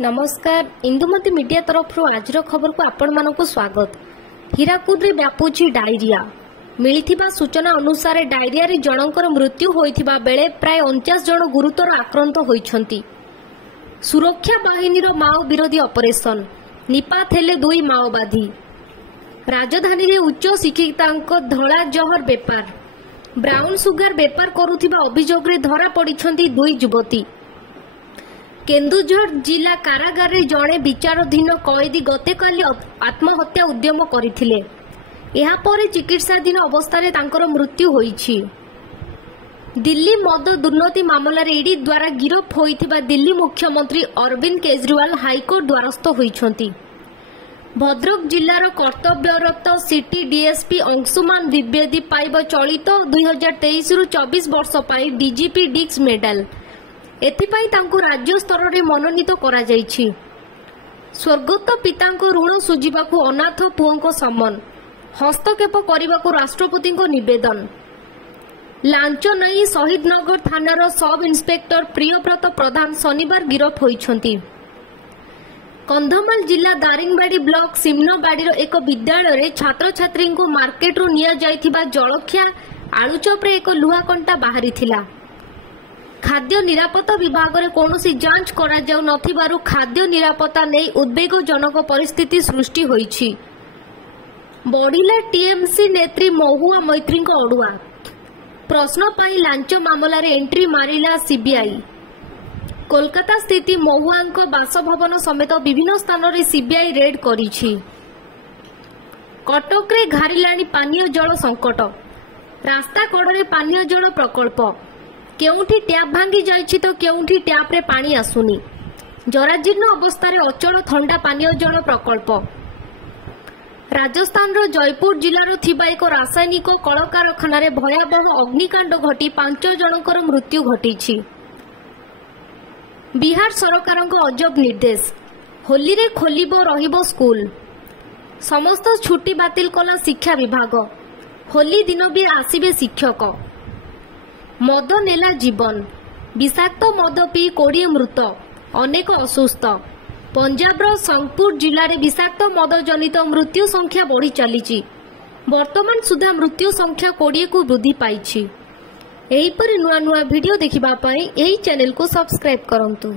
नमस्कार इंदुमती मीडिया तरफ आज खबर को आपण मानक स्वागत। हीराकुद रे व्यापुची डायरिया मिलिथिबा सूचना अनुसार डायरिया रे जनकर मृत्यु होइथिबा बेले प्राय 49 जन गुरुतर आक्रांत होइछंती। सुरक्षा बाहिनी रो माओ विरोधी ऑपरेशन निपात हेले 2 माओवादी। राजधानी रे उच्च शिक्षितांक धला जहर बेपार ब्राउन सुगर बेपार करुथिबा अभियोग रे धरा पड़िछंती 2 युवती। केन्दुझर जिला कारागार रे जड़े विचाराधीन कैदी गतकाली आत्महत्या उद्यम करथिले। एहा परे चिकित्साधीन अवस्था तांकर मृत्यु होईछि। दिल्ली मद दुर्नीति मामला रे ईडी द्वारा गिरफ होइथिबा दिल्ली मुख्यमंत्री अरविंद केजरीवाल हाईकोर्ट द्वारस्थ होइछंती। भद्रक जिलार कर्तव्यरत सिटी डीएसपी अंशुमान द्विवेदी पाइब चलित 2023 रु 24 वर्ष पाई डीजीपी डिक्स मेडल। एथिपाई तांको राज्य स्तर रे मनोनीत करा जायछि। स्वर्गत पितांको ऋण सुझिबाकू अनाथ पुओंको सम्मान हस्तक्षेप करबाकू राष्ट्रपतिंको निवेदन। लांच नै शहीदनगर थानार सब इन्स्पेक्टर प्रियव्रत प्रधान शनिवार गिरफ होइछंती। कंधमाल जिला दारिंगबाड़ी ब्लॉक सिमनबाड़ीर एक विद्यालय रे छात्र छात्री को मार्केट रो निया जायथिबा जलखिया आलुचप रे एक लुहा कंटा बाहरी थिला। खाद्य निरापत्ता विभाग रे कोनोसी जांच करा जाउ नथिबारु खाद्य निरापत्ता नै उद्वेगजनक परिस्थिति सृष्टि होईछि। बढ़िला टीएमसी नेत्री महुआ मैत्री को अडुआ प्रश्न पाई लांच मामला रे एंट्री मारिला सीबीआई। कोलकाता स्थित महुआ बासभवन समेत विभिन्न स्थान रे सीबीआई रेड करिछि। कटक रे घारिलाणी पानीय जल संकट रास्ता कड़े पानीय जल प्रकल्प केउठी ट्याप भांगी जाइछि तो केउठी ट्याप रे पानी आसुनी। जराजीर्ण अवस्था रे अचल ठंडा पानीय जल प्रकल्प। राजस्थान रो जयपुर जिलार थिबा एक रासायनिक कल कारखाना रे भयावह अग्निकांड घटी 5 जनकर मृत्यु घटीछि। बिहार सरकारक अजब निर्देश होली रे खोलिबो रहिबो स्कूल समस्त छुट्टी बातिल कला शिक्षा विभाग। होली दिन भी आसीबे शिक्षक। मद नेला जीवन विषाक्त मद पी 20 मृत अनेक असुस्थ। पंजाब संगपुर जिले में विषाक्त मद जनित मृत्यु संख्या बढ़ी चली। वर्तमान सुधा मृत्यु संख्या 20 को वृद्धि पाई। एहीपरि नुआ नुआ वीडियो देखिबा पई एही चैनल को सब्सक्राइब करंतु।